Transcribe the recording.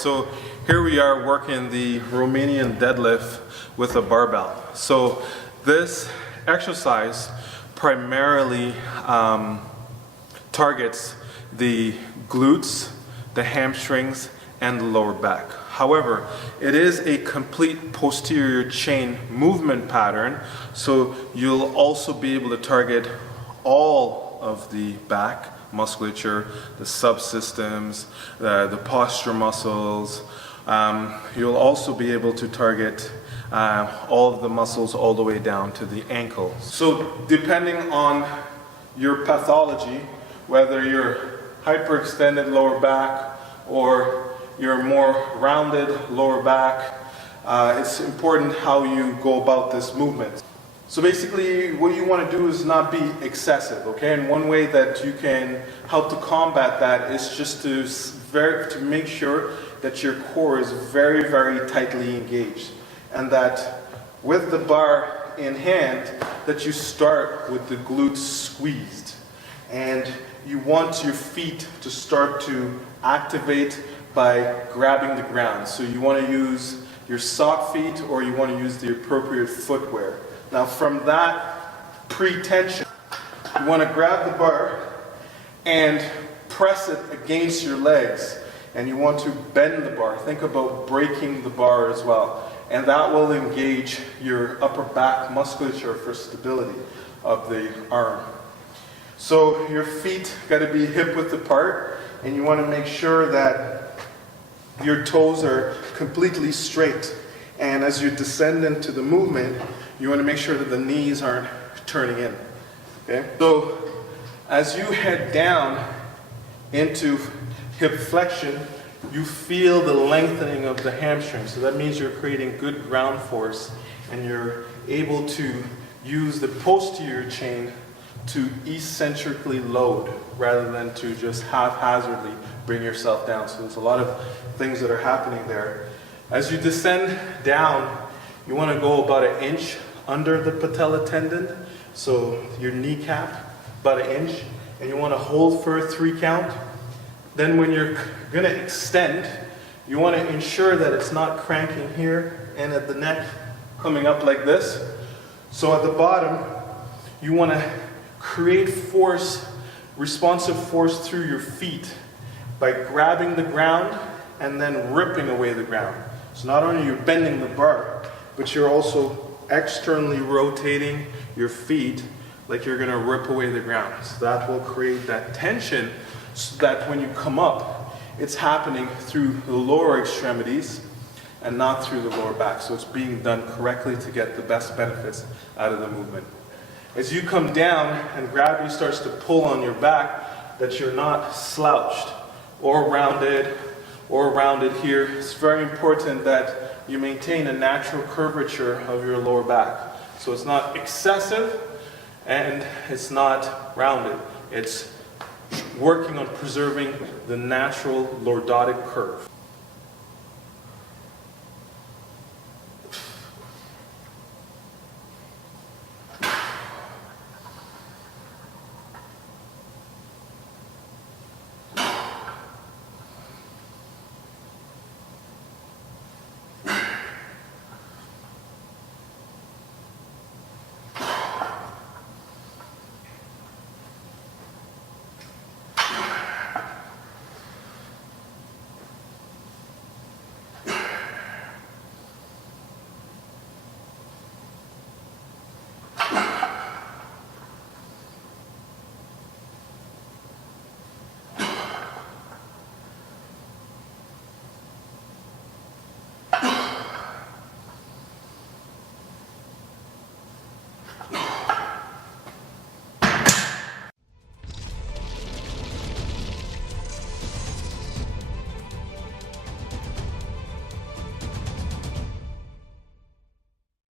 So here we are working the Romanian deadlift with a barbell. So this exercise primarily targets the glutes, the hamstrings, and the lower back. However, it is a complete posterior chain movement pattern, so you'll also be able to target all of the back musculature, the subsystems, the posture muscles. You'll also be able to target all of the muscles all the way down to the ankle. So depending on your pathology, whether you're hyperextended lower back or you're more rounded lower back, it's important how you go about this movement. So basically what you want to do is not be excessive, okay? And one way that you can help to combat that is just to make sure that your core is very, very tightly engaged. And that with the bar in hand, that you start with the glutes squeezed. And you want your feet to start to activate by grabbing the ground. So you want to use your sock feet or you want to use the appropriate footwear. Now from that pre-tension, you want to grab the bar and press it against your legs. And you want to bend the bar. Think about breaking the bar as well. And that will engage your upper back musculature for stability of the arm. So your feet got to be hip width apart, and you want to make sure that your toes are completely straight. And as you descend into the movement, you want to make sure that the knees aren't turning in. Okay? So as you head down into hip flexion, you feel the lengthening of the hamstring. So that means you're creating good ground force and you're able to use the posterior chain to eccentrically load rather than to just haphazardly bring yourself down. So there's a lot of things that are happening there. As you descend down, you want to go about 1 inch under the patella tendon, so your kneecap, about 1 inch, and you want to hold for a 3 count. Then when you're going to extend, you want to ensure that it's not cranking here and at the neck coming up like this. So at the bottom, you want to create force, responsive force through your feet by grabbing the ground and then ripping away the ground. So not only are you bending the bar, but you're also externally rotating your feet like you're going to rip away the ground. So that will create that tension so that when you come up, it's happening through the lower extremities and not through the lower back. So it's being done correctly to get the best benefits out of the movement. As you come down and gravity starts to pull on your back, that you're not slouched or rounded here, it's very important that you maintain a natural curvature of your lower back. So it's not excessive and it's not rounded. It's working on preserving the natural lordotic curve.